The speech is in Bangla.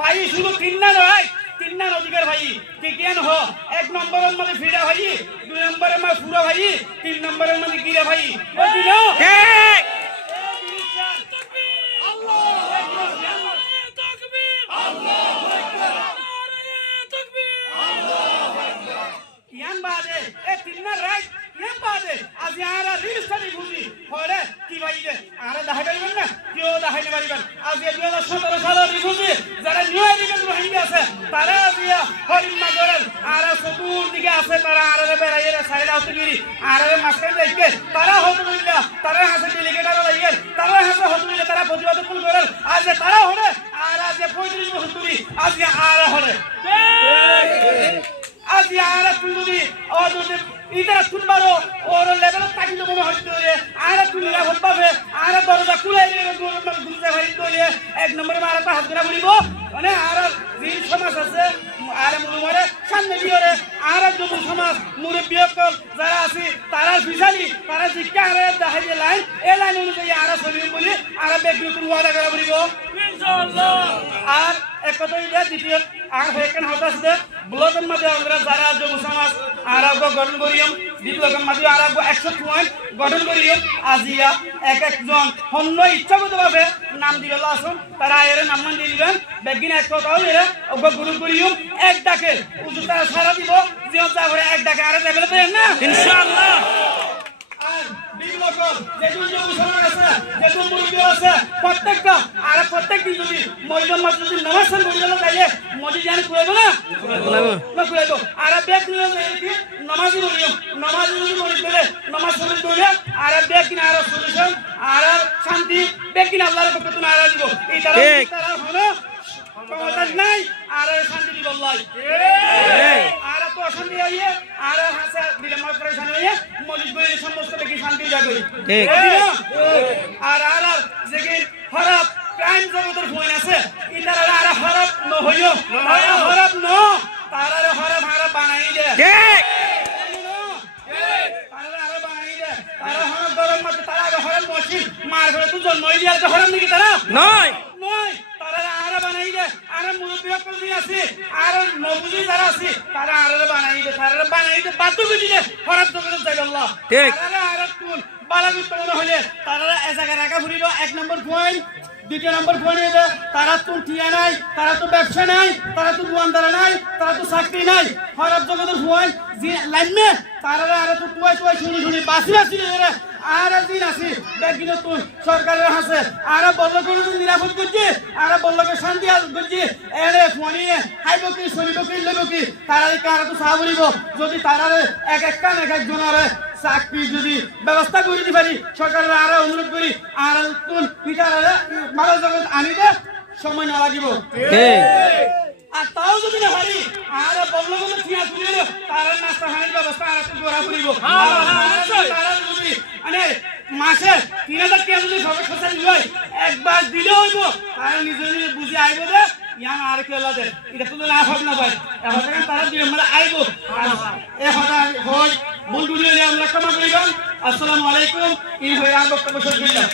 ভাই শুধু তিন না নয় তিন না অধিকার ভাই কি কেন হ এক নম্বরের মানে ফিরা ভাই দুই নম্বরের মানে পুরো ভাই তিন নম্বরের মানে গিরা ভাই বুঝলি না ইয়ান বাদে এ তিননা রাইট ইয়ান বাদে আজ আরা রিস্টারি বুঝি হরে কি ভাইলে আরা দেখাই পারিবেন না কেউ দেখাইতে পারিবেন আজ 2017 সালের বুঝি যারা নিউ এডিকেল রোহিঙ্গা আছে তারা দিয়া হরিণ নগরের আরা চতুর দিকে আছে তারা আরে বেড়াইয়ে সাইড আউটগিরি আরে মাস্টার দেখে তারা হতবিল্লা তারা হাসে ডেলিগেটার লাগে তারা হাসে হতবিল্লা তারা প্রতিবাদ করেন আজ তারা হরে আর আজ 35 বছর ধরে আজ আরা হরে আজ আরা তুলুদি অদুদি ইদারা তুলবারো ওর লেভেল তাকি তো মনে হচ্ছে রে আরা তুলিরা হতবাবে আরা দরজা খুলে দিয়ে গরম গুনতে ভাই তোলে এক নম্বরে মারাটা হাত ধরে বলিব মানে আরা জিন সমাজ আছে আরে মুরুমারে সামনে দিওরে আরা যুব সমাজ মুরব্বী সকল যারা আছে তারা বিশালী তারা শিক্ষা আরে দেখাই যে লাইন এই লাইন অনুযায়ী আরা চলিব বলি আরা ব্যক্তিগত ওয়াদা করা বলিব ইনশাআল্লাহ আর এক কথা ইয়া দ্বিতীয় আর হেকেন হতাছে ব্লকের মধ্যে আমরা যারা যুব সমাজ আরব গঠন করিম দ্বিতীয়কের মধ্যে আরব 100 পয়েন্ট গঠন করিম আজিয়া এক একজন অন্য ইচ্ছাগতভাবে নাম দিবে আসুন তারা এর নাম দিয়ে দিবেন বেগিন এক কথা এরা অগ গ্রুপ করিম এক ডাকে উজুতা সারা দিব জিও যা করে এক ডাকে আর লেভেলে দেন না ইনশাআল্লাহ আর বিগলকর যেগুলো যুব সমাজ আছে যেগুলো মুরব্বী আছে প্রত্যেকটা আর প্রত্যেকদিন যদি মহিলা মসজিদ নামাজ পড়লে যাইলে মসজিদ জানি কইবো না কইবো আর বেক দিলে নামাজ পড়িও নামাজ পড়লে নামাজ পড়লে আর বেক কিনা আর সলিউশন আর শান্তি বেক কিনা আল্লাহর পক্ষ থেকে আর দিব এই তারা হলো ক্ষমতা নাই আর শান্তি দিব আল্লাহ আর তো শান্তি আইয়ে আর হাসা দিলে মাফ করে শান্তি আইয়ে মসজিদ গইলে সমস্ত কি শান্তি যাবে ঠিক আর আর যেকি খারাপ ক্রাইম জগতের ফোন আছে ইতারা আর খারাপ ন হইও তারা খারাপ ন তারা খারাপ আর বানাই দে ঠিক তারা আর বানাই দে তারা খারাপ গরম মতে তারা খারাপ মসজিদ মার করে তো জন্মই দিয়া তো খারাপ নাকি তারা নয় নয় তারা আর বানাই দে আর মুরব্বী সকল দিয়ে আছে আর নবুজি যারা আছে তারা আর বানাই দে বাতু গজি দে খারাপ জগতের যাই আল্লাহ ঠিক তারা আর কোন বালাগুত মনে হইলে তারা এ জায়গা রাখা ফুরিব এক নম্বর পয়েন্ট দ্বিতীয় নম্বর পয়েন্ট তারা তো টিয়া নাই তারা তো ব্যবসা নাই তারা তো দোকানদার নাই তারা তো চাকরি নাই খারাপ জগতের পয়েন্ট যে লাইনে তারা আর তো টুয়াই শুনি বাসি রে আর দিন আছে বেগিন তো সরকারের আছে আর বলল করে নিরাপদ করছে আর বলল করে শান্তি করছে এরে ফোনে হাইব কি শুনিব কি লইব কি তারা কার তো সাবরিব যদি তারা এক এক কান এক এক জনারে চাকরি যদি ব্যবস্থা করে দিতে পারি সরকারের আর অনুরোধ করি আর তুন পিটারে ভালো জগৎ আনিতে সময় না লাগিব আর তাও যদি না পারি আর বললো বলে ঠিয়া তুলে তার নাস্তা খানির ব্যবস্থা আর একটু করা করিব তারা যদি মানে মাসে 3000 টাকা যদি সবাই খরচা লয় একবার দিলে হইব আর নিজে বুঝে আইব দে ইয়ান আর কেলা দে এটা তো না হবে না ভাই এখন তারা দিয়ে আমরা আইব এ হতা হয় বন্ধু নিয়ে আমরা ক্ষমা করিবেন আসসালামু আলাইকুম এই হয়ে আর বক্তব্য শেষ করলাম